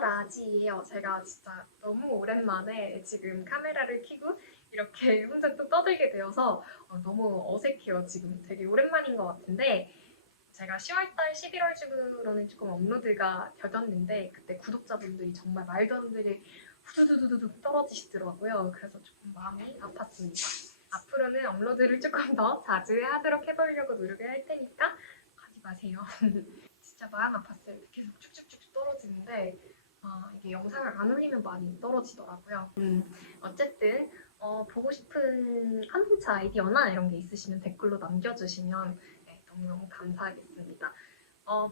라지예요. 제가 진짜 너무 오랜만에 지금 카메라를 켜고 이렇게 혼자 또 떠들게 되어서 너무 어색해요. 지금 되게 오랜만인 것 같은데 제가 10월달, 11월 중으로는 조금 업로드가 더뎠는데 그때 구독자분들이 정말 말도 안 되게 후두두두두 떨어지시더라고요. 그래서 조금 마음이 아팠습니다. 앞으로는 업로드를 조금 더 자주 하도록 해보려고 노력을 할 테니까 가지 마세요. 진짜 마음 아팠어요. 계속 축축축 떨어지는데 이게 영상을 안 올리면 많이 떨어지더라고요. 어쨌든 보고 싶은 컨텐츠 아이디어나 이런 게 있으시면 댓글로 남겨주시면 너무너무 감사하겠습니다.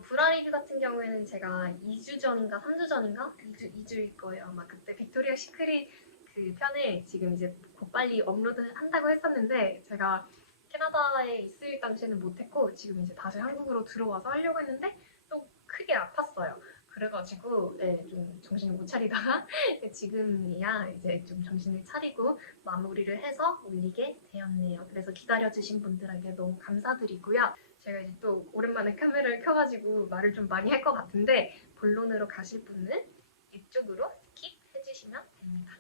브라 리뷰 같은 경우에는 제가 2주 전인가 3주 전인가 2주일 거예요. 아마 그때 빅토리아 시크릿 그 편을 지금 이제 곧빨리 업로드 한다고 했었는데 제가 캐나다에 있을 당시에는 못했고 지금 이제 다시 한국으로 들어와서 하려고 했는데 또 크게 아팠어요. 그래가지고 좀 정신을 못 차리다가 지금이야 이제 좀 정신을 차리고 마무리를 해서 올리게 되었네요. 그래서 기다려주신 분들에게 너무 감사드리고요. 제가 이제 또 오랜만에 카메라를 켜가지고 말을 좀 많이 할 것 같은데 본론으로 가실 분은 이쪽으로 스킵해주시면 됩니다.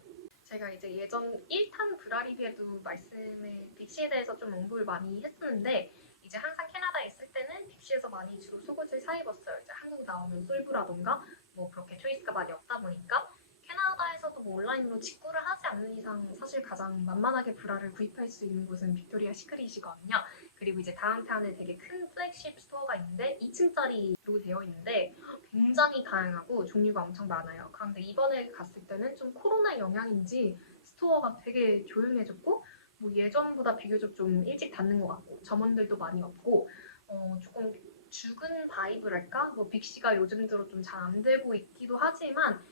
제가 이제 예전 1탄 브라 리뷰에도 말씀을 빅시에 대해서 좀 언급을 많이 했었는데 이제 항상 캐나다에 있을 때는 빅시에서 많이 주로 속옷을 사 입었어요. 이제 한국 나오면 솔브라던가 뭐 그렇게 초이스가 많이 없다 보니까 캐나다에서도 뭐 온라인으로 직구를 하지 않는 이상 사실 가장 만만하게 브라를 구입할 수 있는 곳은 빅토리아 시크릿이거든요. 그리고 이제 다운타운에 되게 큰 플래그십 스토어가 있는데 2층짜리로 되어 있는데 굉장히 다양하고 종류가 엄청 많아요. 그런데 이번에 갔을 때는 좀 코로나 영향인지 스토어가 되게 조용해졌고 뭐 예전보다 비교적 좀 일찍 닫는 것 같고 점원들도 많이 없고 조금 죽은 바이브랄까? 뭐 빅시가 요즘 들어 좀 잘 안 되고 있기도 하지만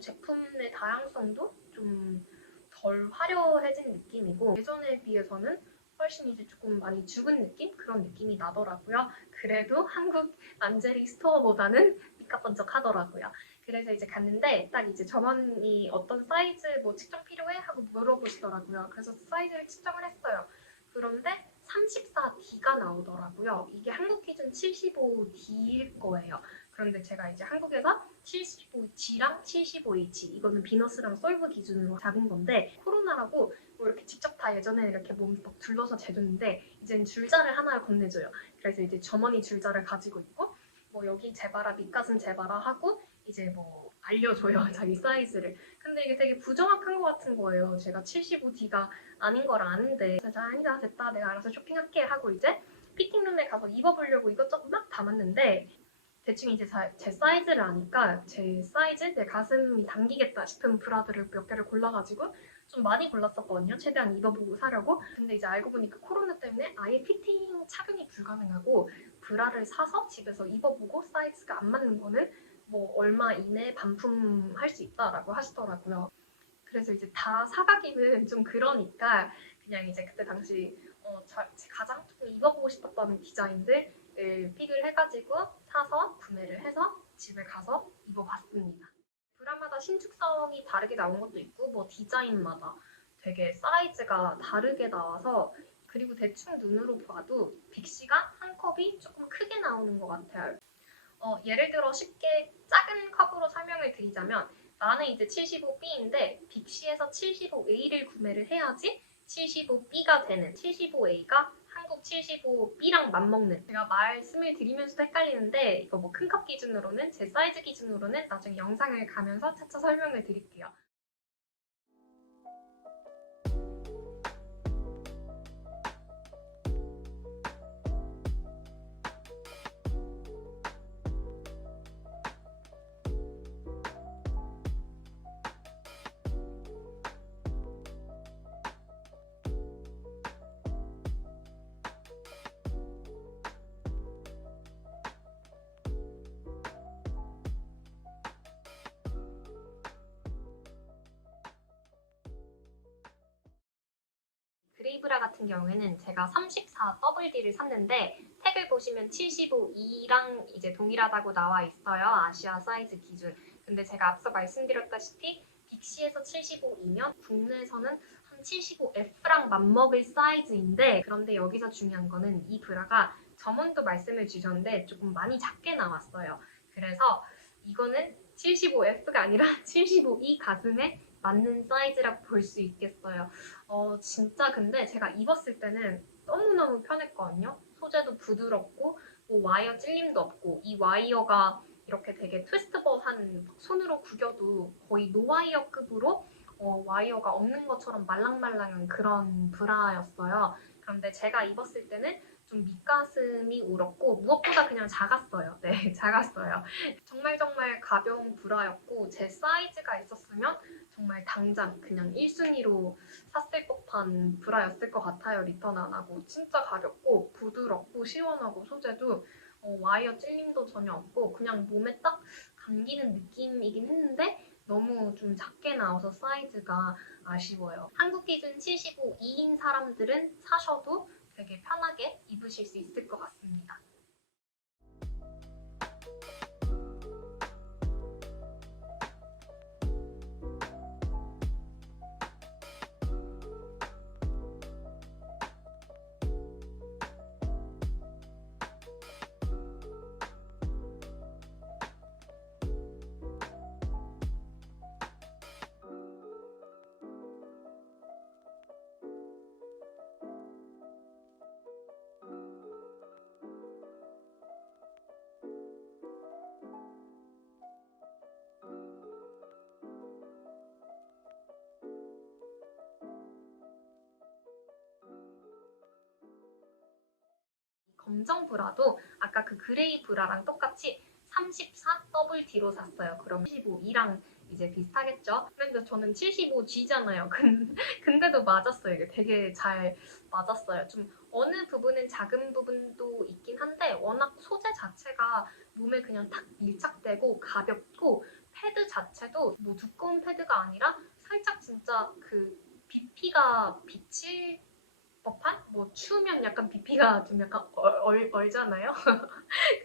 제품의 다양성도 좀 덜 화려해진 느낌이고 예전에 비해서는 훨씬 이제 조금 많이 죽은 느낌? 그런 느낌이 나더라고요. 그래도 한국 란제리 스토어보다는 삐까번쩍 하더라고요. 그래서 이제 갔는데 딱 이제 점원이 어떤 사이즈 뭐 측정 필요해? 하고 물어보시더라고요. 그래서 사이즈를 측정을 했어요. 그런데 34D가 나오더라고요. 이게 한국 기준 75D일 거예요. 그런데 제가 이제 한국에서 75G랑 75H 이거는 비너스랑 솔브 기준으로 잡은 건데 코로나라고 뭐 이렇게 직접 다 예전에 이렇게 몸 막 둘러서 재줬는데 이제는 줄자를 하나 건네줘요. 그래서 이제 점원이 줄자를 가지고 있고 뭐 여기 재봐라 밑가슴 재봐라 하고 이제 뭐 알려줘요 자기 사이즈를. 근데 이게 되게 부정확한 것 같은 거예요. 제가 75D가 아닌 걸 아는데 그래서 아니다 됐다 내가 알아서 쇼핑할게 하고 이제 피팅룸에 가서 입어보려고 이것저것 막 담았는데 대충 이제 제 사이즈를 아니까 제 사이즈, 내 가슴이 당기겠다 싶은 브라들을 몇 개를 골라가지고 좀 많이 골랐었거든요. 최대한 입어보고 사려고. 근데 이제 알고 보니까 코로나 때문에 아예 피팅 착용이 불가능하고 브라를 사서 집에서 입어보고 사이즈가 안 맞는 거는 뭐 얼마 이내에 반품할 수 있다라고 하시더라고요. 그래서 이제 다 사가기는 좀 그러니까 그냥 이제 그때 당시 가장 좀 입어보고 싶었던 디자인들 픽을 해가지고 사서 구매를 해서 집에 가서 입어봤습니다. 브라마다 신축성이 다르게 나온 것도 있고 뭐 디자인마다 되게 사이즈가 다르게 나와서 그리고 대충 눈으로 봐도 빅시가 한 컵이 조금 크게 나오는 것 같아요. 예를 들어 쉽게 작은 컵으로 설명을 드리자면 나는 이제 75B인데 빅시에서 75A를 구매를 해야지 75B가 되는 75A가 한국 75B랑 맞먹는 제가 말씀을 드리면서도 헷갈리는데 이거 뭐 큰 컵 기준으로는 제 사이즈 기준으로는 나중에 영상을 가면서 차차 설명을 드릴게요. 그레이브라 같은 경우에는 제가 34WD를 샀는데 택을 보시면 75E랑 이제 동일하다고 나와 있어요. 아시아 사이즈 기준. 근데 제가 앞서 말씀드렸다시피 빅시에서 75E면 국내에서는 한 75F랑 맞먹을 사이즈인데 그런데 여기서 중요한 거는 이 브라가 점원도 말씀을 주셨는데 조금 많이 작게 나왔어요. 그래서 이거는 75F가 아니라 75E 가슴에 맞는 사이즈라고 볼 수 있겠어요. 진짜 근데 제가 입었을 때는 너무너무 편했거든요. 소재도 부드럽고 뭐 와이어 찔림도 없고 이 와이어가 이렇게 되게 트위스트버한 손으로 구겨도 거의 노와이어급으로 와이어가 없는 것처럼 말랑말랑한 그런 브라였어요. 그런데 제가 입었을 때는 좀 밑가슴이 울었고 무엇보다 그냥 작았어요. 네, 작았어요. 정말 정말 가벼운 브라였고 제 사이즈가 있었으면 정말 당장 그냥 1순위로 샀을 법한 브라였을 것 같아요. 리턴 안 하고. 진짜 가볍고 부드럽고 시원하고 소재도 와이어 찔림도 전혀 없고 그냥 몸에 딱 감기는 느낌이긴 했는데 너무 좀 작게 나와서 사이즈가 아쉬워요. 한국 기준 75E인 사람들은 사셔도 되게 편하게 입으실 수 있을 것 같습니다. 검정 브라도 아까 그 그레이 브라랑 똑같이 34 더블 D로 샀어요. 그럼 75E랑 이제 비슷하겠죠? 그런데 저는 75G잖아요. 근데도 맞았어요. 이게 되게 잘 맞았어요. 좀 어느 부분은 작은 부분도 있긴 한데 워낙 소재 자체가 몸에 그냥 탁 밀착되고 가볍고 패드 자체도 뭐 두꺼운 패드가 아니라 살짝 진짜 그 BP가 비칠 법한? 뭐 추우면 약간 BP가 좀 약간 얼잖아요.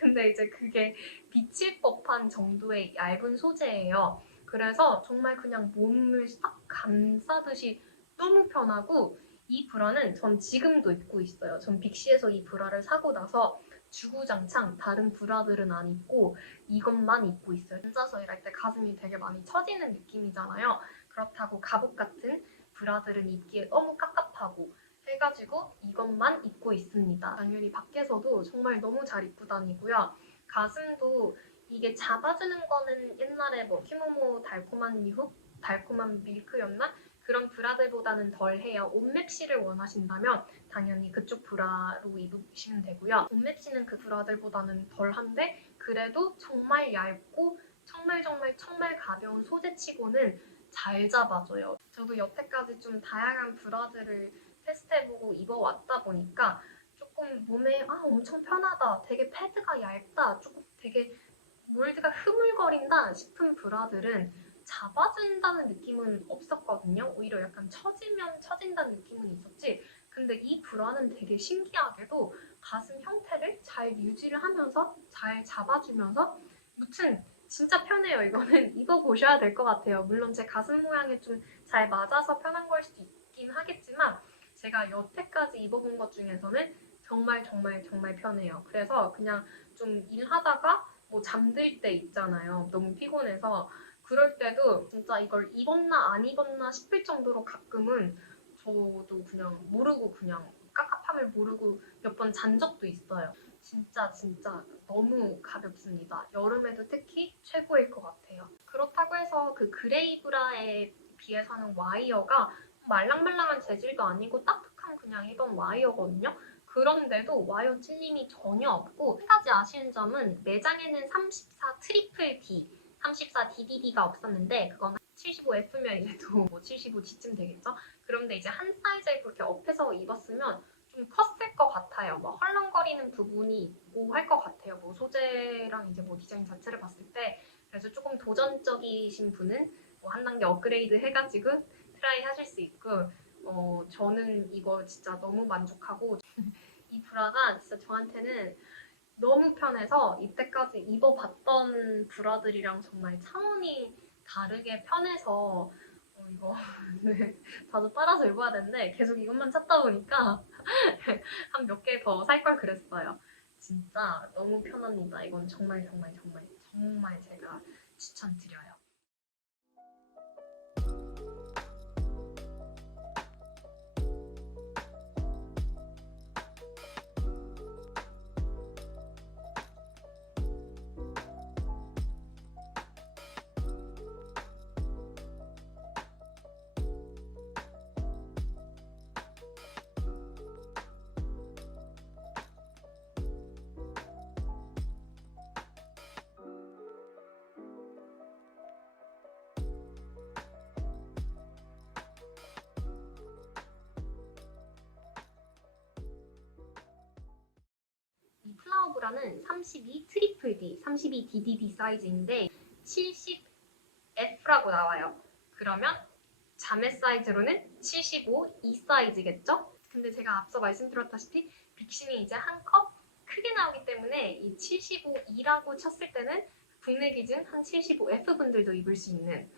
근데 이제 그게 비칠 법한 정도의 얇은 소재예요. 그래서 정말 그냥 몸을 싹 감싸듯이 너무 편하고 이 브라는 전 지금도 입고 있어요. 전 빅시에서 이 브라를 사고 나서 주구장창 다른 브라들은 안 입고 이것만 입고 있어요. 앉아서 일할 때 가슴이 되게 많이 처지는 느낌이잖아요. 그렇다고 갑옷 같은 브라들은 입기에 너무 깝깝하고 해가지고 이것만 입고 있습니다. 당연히 밖에서도 정말 너무 잘 입고 다니고요. 가슴도 이게 잡아주는 거는 옛날에 뭐 키모모 달콤한 미국? 달콤한 밀크였나? 그런 브라들보다는 덜해요. 옷맵시를 원하신다면 당연히 그쪽 브라로 입으시면 되고요. 옷맵시는 그 브라들보다는 덜한데 그래도 정말 얇고 정말 정말 정말 가벼운 소재치고는 잘 잡아줘요. 저도 여태까지 좀 다양한 브라들을 테스트해보고 입어왔다 보니까 조금 몸에 엄청 편하다, 되게 패드가 얇다, 조금 되게 몰드가 흐물거린다 싶은 브라들은 잡아준다는 느낌은 없었거든요. 오히려 약간 처지면 처진다는 느낌은 있었지. 근데 이 브라는 되게 신기하게도 가슴 형태를 잘 유지를 하면서 잘 잡아주면서 무튼 진짜 편해요. 이거는 입어보셔야 될 것 같아요. 물론 제 가슴 모양에 좀 잘 맞아서 편한 걸 수도 있긴 하겠지만 제가 여태까지 입어본 것 중에서는 정말 정말 정말 편해요. 그래서 그냥 좀 일하다가 뭐 잠들 때 있잖아요. 너무 피곤해서 그럴 때도 진짜 이걸 입었나 안 입었나 싶을 정도로 가끔은 저도 그냥 모르고 그냥 깝깝함을 모르고 몇 번 잔 적도 있어요. 진짜 진짜 너무 가볍습니다. 여름에도 특히 최고일 것 같아요. 그렇다고 해서 그 그레이 브라에 비해서는 와이어가 말랑말랑한 재질도 아니고 딱딱한 그냥 일반 와이어거든요. 그런데도 와이어 찔림이 전혀 없고 한 가지 아쉬운 점은 매장에는 34 트리플 D, 34 DDD가 없었는데 그건 75F면 이제 또 75G쯤 되겠죠? 그런데 이제 한 사이즈를 그렇게 업해서 입었으면 좀 컸을 것 같아요. 뭐 헐렁거리는 부분이 있고 할 것 같아요. 뭐 소재랑 이제 뭐 디자인 자체를 봤을 때 그래서 조금 도전적이신 분은 뭐 한 단계 업그레이드 해가지고 트라이 하실 수 있고 저는 이거 진짜 너무 만족하고 이 브라가 진짜 저한테는 너무 편해서 이때까지 입어봤던 브라들이랑 정말 차원이 다르게 편해서 이거 자주 빨아서 입어야 되는데 계속 이것만 찾다 보니까 한 몇 개 더 살 걸 그랬어요. 진짜 너무 편합니다. 이건 정말 정말 정말 정말 제가 추천드려요. 이 플라워 브라는 32 트리플 D, 32 DDD 사이즈인데 70F라고 나와요. 그러면 자매 사이즈로는 75 E 사이즈겠죠? 근데 제가 앞서 말씀드렸다시피 빅신이 이제 한 컵 크게 나오기 때문에 이 75E라고 쳤을 때는 국내 기준 한 75F 분들도 입을 수 있는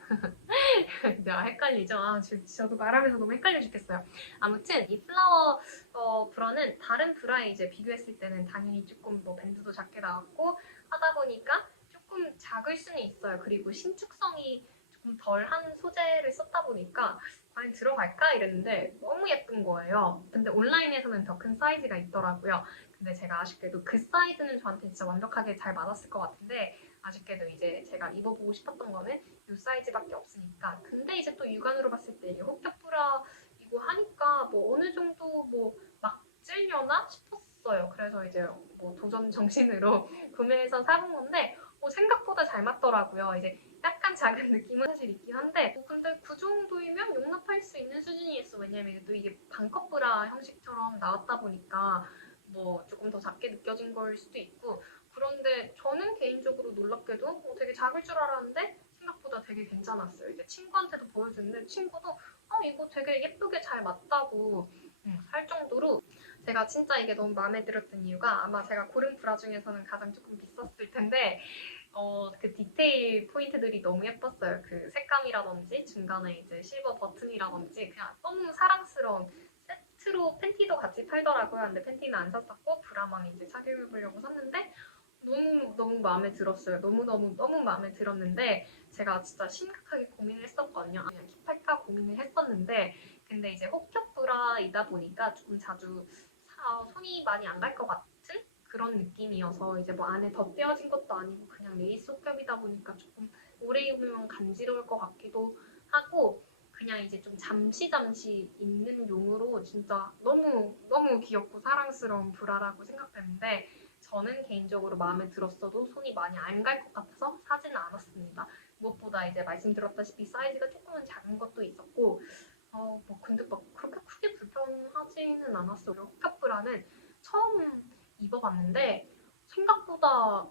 내가 헷갈리죠? 저도 말하면서 너무 헷갈려 죽겠어요. 아무튼 이 플라워 브라는 다른 브라에 이제 비교했을 때는 당연히 조금 뭐 밴드도 작게 나왔고 하다 보니까 조금 작을 수는 있어요. 그리고 신축성이 조금 덜한 소재를 썼다 보니까 과연 들어갈까 이랬는데 너무 예쁜 거예요. 근데 온라인에서는 더 큰 사이즈가 있더라고요. 근데 제가 아쉽게도 그 사이즈는 저한테 진짜 완벽하게 잘 맞았을 것 같은데 아쉽게도 이제 제가 입어보고 싶었던 거는 이 사이즈밖에 없으니까. 근데 이제 또 육안으로 봤을 때 이게 흑겹 브라 이거 하니까 뭐 어느 정도 뭐 막 찔려나 싶었어요. 그래서 이제 뭐 도전 정신으로 구매해서 사본 건데 생각보다 잘 맞더라고요. 이제 약간 작은 느낌은 사실 있긴 한데 근데 그 정도이면 용납할 수 있는 수준이었어. 왜냐면 또 이게 반컵 브라 형식처럼 나왔다 보니까 뭐 조금 더 작게 느껴진 걸 수도 있고 그런데 저는 개인적으로 놀랍게도 되게 작을 줄 알았는데 생각보다 되게 괜찮았어요. 이제 친구한테도 보여줬는데 친구도 이거 되게 예쁘게 잘 맞다고 할 정도로 제가 진짜 이게 너무 마음에 들었던 이유가 아마 제가 고른 브라 중에서는 가장 조금 비쌌을 텐데 그 디테일 포인트들이 너무 예뻤어요. 그 색감이라든지 중간에 이제 실버 버튼이라든지 그냥 너무 사랑스러운 세트로 팬티도 같이 팔더라고요. 근데 팬티는 안 샀었고 브라만 이제 착용해보려고 샀는데 너무 마음에 들었어요. 너무 마음에 들었는데 제가 진짜 심각하게 고민을 했었거든요. 그냥 킵할까 고민을 했었는데 근데 이제 혹겹 브라이다 보니까 조금 자주 손이 많이 안 갈 것 같은 그런 느낌이어서 이제 뭐 안에 덧대어진 것도 아니고 그냥 레이스 혹겹이다 보니까 조금 오래 입으면 간지러울 것 같기도 하고 그냥 이제 좀 잠시 입는 용으로 진짜 너무 귀엽고 사랑스러운 브라라고 생각했는데 저는 개인적으로 마음에 들었어도 손이 많이 안 갈 것 같아서 사지는 않았습니다. 무엇보다 이제 말씀드렸다시피 사이즈가 조금은 작은 것도 있었고 뭐 근데 막 그렇게 크게 불편하지는 않았어요. 혹겹 브라는 처음 입어봤는데 생각보다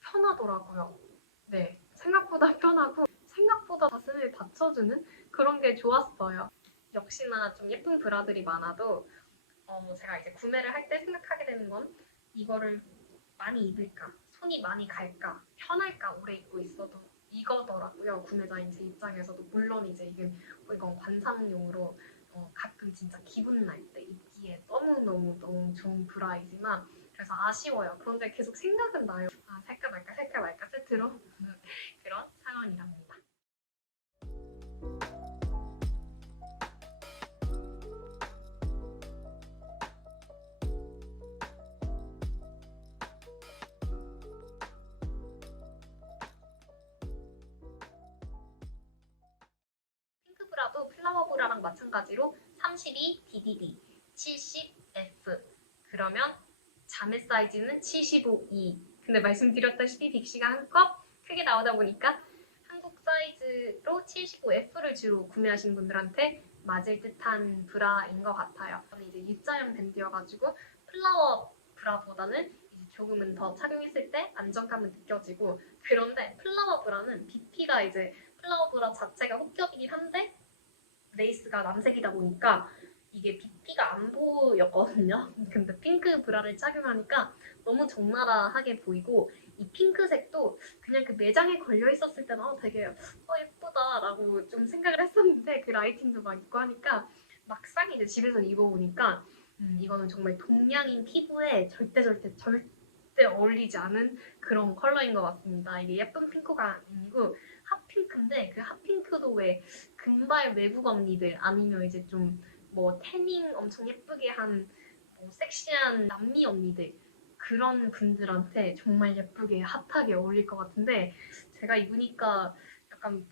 편하더라고요. 네, 생각보다 편하고 생각보다 가슴을 받쳐주는 그런 게 좋았어요. 역시나 좀 예쁜 브라들이 많아도 제가 이제 구매를 할 때 생각하게 되는 건 이거를 많이 입을까, 손이 많이 갈까, 편할까 오래 입고 있어도 이거더라고요. 구매자인 제 입장에서도 물론 이제 이건 관상용으로 가끔 진짜 기분 날 때 입기에 너무 좋은 브라이지만 그래서 아쉬워요. 그런데 계속 생각은 나요. 살까 말까 세트로 그런 상황이랍니다. 핑크 브라도 플라워 브라랑 마찬가지로 32 DDD, 70 F. 그러면 자매 사이즈는 75 E. 근데 말씀드렸다시피 빅시가 한 컵 크게 나오다 보니까 한국 사이즈로 75 F를 주로 구매하시는 분들한테 맞을 듯한 브라인 것 같아요. 저는 이제 U자형 밴드여가지고 플라워 브라보다는 이제 조금은 더 착용했을 때 안정감은 느껴지고 그런데 플라워 브라는 BP가 이제 플라워 브라 자체가 혹겹이긴 한데 레이스가 남색이다 보니까 이게 BP가 안 보였거든요. 근데 핑크 브라를 착용하니까 너무 적나라하게 보이고 이 핑크색도 그냥 그 매장에 걸려 있었을 때는 되게 예쁘다라고 좀 생각을 했었는데 그 라이팅도 막 있고 하니까 막상 이제 집에서 입어보니까 이거는 정말 동양인 피부에 절대 절대 어울리지 않은 그런 컬러인 것 같습니다. 이게 예쁜 핑크가 아니고 핫핑크인데 그 핫핑크도 왜 금발 외국 언니들 아니면 이제 좀 뭐 태닝 엄청 예쁘게 한 뭐 섹시한 남미 언니들 그런 분들한테 정말 예쁘게 핫하게 어울릴 것 같은데 제가 입으니까 약간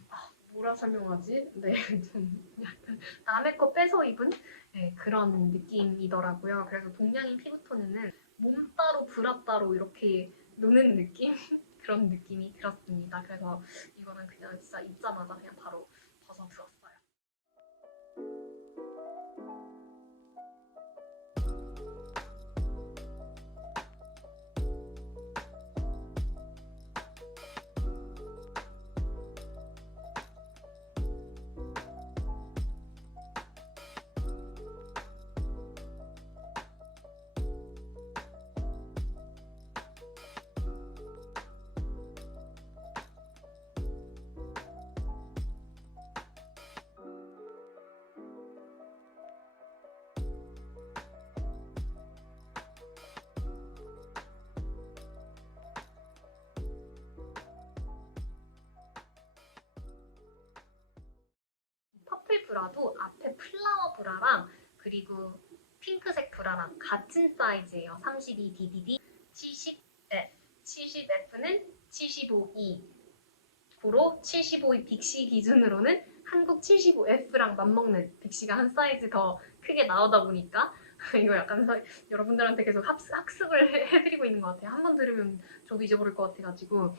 뭐라 설명하지? 네, 좀 약간 남의 거 뺏어 입은 네, 그런 느낌이더라고요. 그래서 동양인 피부톤에는 몸 따로 브라 따로 이렇게 노는 느낌? 그런 느낌이 들었습니다. 그래서 이거는 그냥 진짜 입자마자 그냥 바로 벗어들었어요. 퍼플 브라도 앞에 플라워 브라랑 그리고 핑크색 브라랑 같은 사이즈예요. 32DDD 70, 70F는 75E 고로 75E 빅시 기준으로는 한국 75F랑 맞먹는 빅시가 한 사이즈 더 크게 나오다 보니까 이거 약간 여러분들한테 계속 학습을 해드리고 있는 것 같아요. 한 번 들으면 저도 잊어버릴 것 같아가지고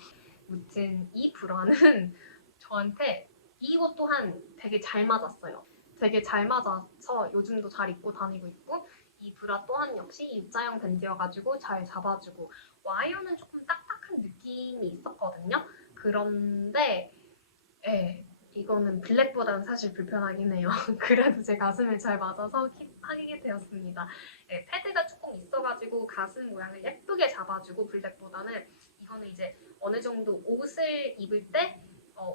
아무튼 이 브라는 저한테 이것 또한 되게 잘 맞았어요. 되게 잘 맞아서 요즘도 잘 입고 다니고 있고 이 브라 또한 역시 U자형 밴드여가지고 잘 잡아주고 와이어는 조금 딱딱한 느낌이 있었거든요. 그런데 이거는 블랙보다는 사실 불편하긴 해요. 그래도 제 가슴에 잘 맞아서 킵하게 되었습니다. 패드가 조금 있어가지고 가슴 모양을 예쁘게 잡아주고 블랙보다는 이거는 이제 어느 정도 옷을 입을 때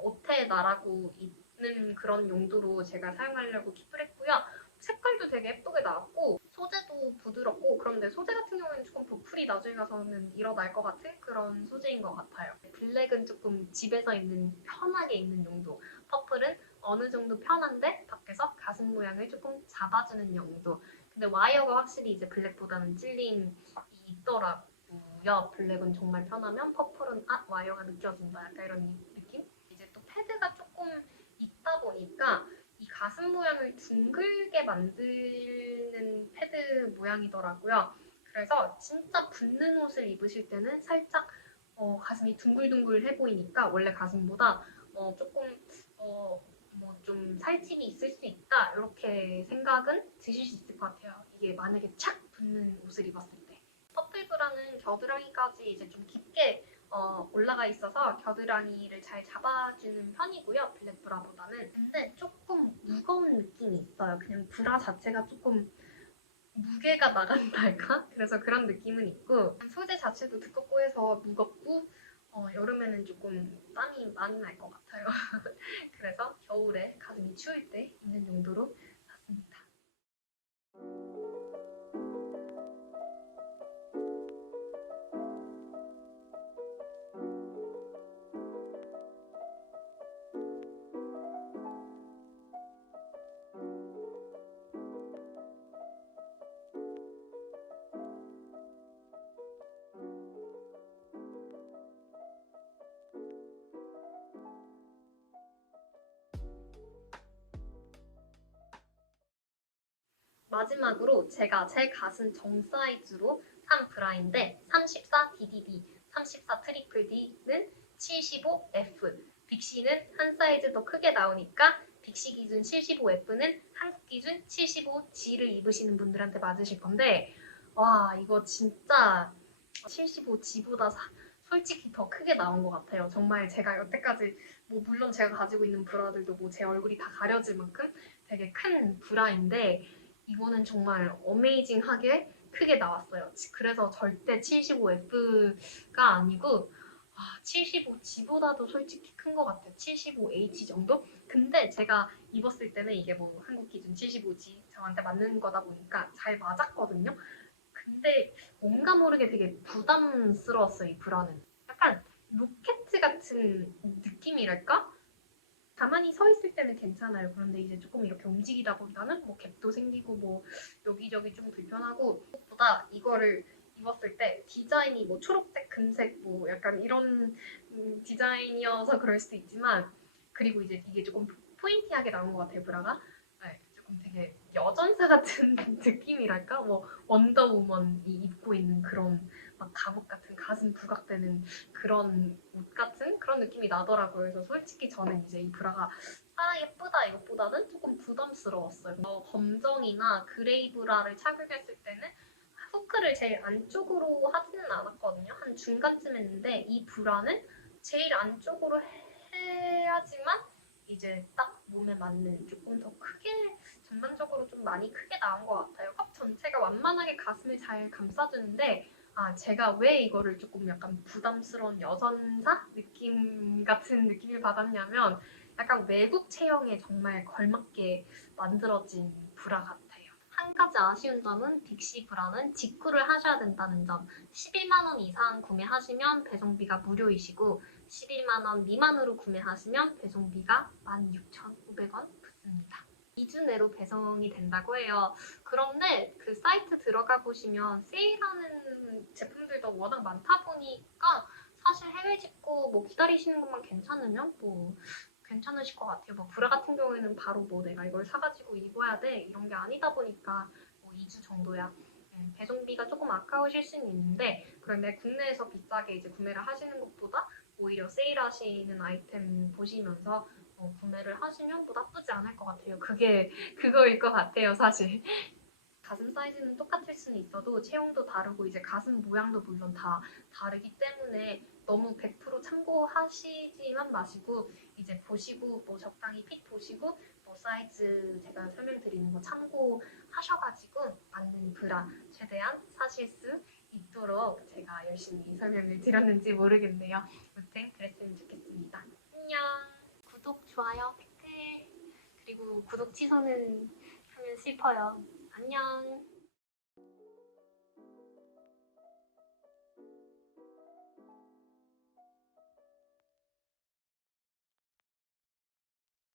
옷에 나라고 입는 그런 용도로 제가 사용하려고 킵을 했고요. 색깔도 되게 예쁘게 나왔고 소재도 부드럽고 그런데 소재 같은 경우에는 조금 보풀이 나중에 가서는 일어날 것 같은 그런 소재인 것 같아요. 블랙은 조금 집에서 입는 편하게 입는 용도 퍼플은 어느 정도 편한데 밖에서 가슴 모양을 조금 잡아주는 용도 근데 와이어가 확실히 이제 블랙보다는 찔림이 있더라고요. 블랙은 정말 편하면 퍼플은 와이어가 느껴진다 약간 이런 느낌? 이제 또 패드가 조금 있다 보니까 이 가슴 모양을 둥글게 만드는 패드 모양이더라고요. 그래서 진짜 붙는 옷을 입으실 때는 살짝 가슴이 둥글둥글해 보이니까 원래 가슴보다 조금 뭐 좀 살집이 있을 수 있다 이렇게 생각은 드실 수 있을 것 같아요. 이게 만약에 착 붙는 옷을 입었을 때. 퍼플 브라는 겨드랑이까지 이제 좀 깊게 올라가 있어서 겨드랑이를 잘 잡아주는 편이고요. 블랙 브라보다는. 근데 조금 무거운 느낌이 있어요. 그냥 브라 자체가 조금 무게가 나간달까? 그래서 그런 느낌은 있고 소재 자체도 두껍고 해서 무겁고 여름에는 조금 땀이 많이 날 것 같아요. 그래서 겨울에 가슴이 추울 때 입는 용도로 샀습니다. 마지막으로 제가 제 가슴 정 사이즈로 산 브라인데 34DDD, 34 트리플 D는 75F, 빅시는 한 사이즈 더 크게 나오니까 빅시 기준 75F는 한국 기준 75G를 입으시는 분들한테 맞으실 건데 와 이거 진짜 75G보다 솔직히 더 크게 나온 것 같아요. 정말 제가 여태까지 뭐 물론 제가 가지고 있는 브라들도 뭐 제 얼굴이 다 가려질 만큼 되게 큰 브라인데 이거는 정말 어메이징하게 크게 나왔어요. 그래서 절대 75F가 아니고 75G보다도 솔직히 큰 것 같아요. 75H 정도? 근데 제가 입었을 때는 이게 뭐 한국 기준 75G 저한테 맞는 거다 보니까 잘 맞았거든요. 근데 뭔가 모르게 되게 부담스러웠어요, 이 브라는. 약간 로켓 같은 느낌이랄까? 가만히 서 있을 때는 괜찮아요. 그런데 이제 조금 이렇게 움직이다 보면은 뭐 갭도 생기고 뭐 여기저기 좀 불편하고, 무엇보다 이거를 입었을 때 디자인이 뭐 초록색, 금색 뭐 약간 이런 디자인이어서 그럴 수도 있지만, 그리고 이제 이게 조금 포인티하게 나온 것 같아요, 브라가. 네, 조금 되게 여전사 같은 느낌이랄까? 뭐 원더우먼이 입고 있는 그런 막 감옥 같은 가슴 부각되는 그런 옷 같은 그런 느낌이 나더라고요. 그래서 솔직히 저는 이제 이 브라가 예쁘다 이것보다는 조금 부담스러웠어요. 검정이나 그레이 브라를 착용했을 때는 후크를 제일 안쪽으로 하지는 않았거든요. 한 중간쯤 했는데 이 브라는 제일 안쪽으로 해야지만 이제 딱 몸에 맞는 조금 더 크게, 전반적으로 좀 많이 크게 나온 것 같아요. 컵 전체가 완만하게 가슴을 잘 감싸주는데, 제가 왜 이거를 조금 약간 부담스러운 여전사 느낌 같은 느낌을 받았냐면, 약간 외국 체형에 정말 걸맞게 만들어진 브라 같아요. 한 가지 아쉬운 점은 빅시 브라는 직구를 하셔야 된다는 점. 11만 원 이상 구매하시면 배송비가 무료이시고 11만 원 미만으로 구매하시면 배송비가 16,500원 붙습니다. 2주 내로 배송이 된다고 해요. 그런데 그 사이트 들어가 보시면 세일하는 제품들도 워낙 많다 보니까 사실 해외 직구 뭐 기다리시는 것만 괜찮으면 뭐 괜찮으실 것 같아요. 뭐 브라 같은 경우에는 바로 뭐 내가 이걸 사가지고 입어야 돼 이런 게 아니다 보니까 뭐 2주 정도야. 배송비가 조금 아까우실 수는 있는데, 그런데 국내에서 비싸게 이제 구매를 하시는 것보다 오히려 세일하시는 아이템 보시면서 구매를 하시면 뭐 나쁘지 않을 것 같아요. 그게 그거일 것 같아요, 사실. 가슴 사이즈는 똑같을 수는 있어도 체형도 다르고 이제 가슴 모양도 물론 다 다르기 때문에 너무 100% 참고하시지만 마시고, 이제 보시고 뭐 적당히 핏 보시고 뭐 사이즈 제가 설명드리는 거 참고하셔가지고 맞는 브라 최대한 사실 수 있도록 제가 열심히 설명을 드렸는지 모르겠네요. 아무튼 그랬으면 좋겠습니다. 안녕. 구독, 좋아요, 댓글, 그리고 구독 취소는 하면 슬퍼요. 안녕.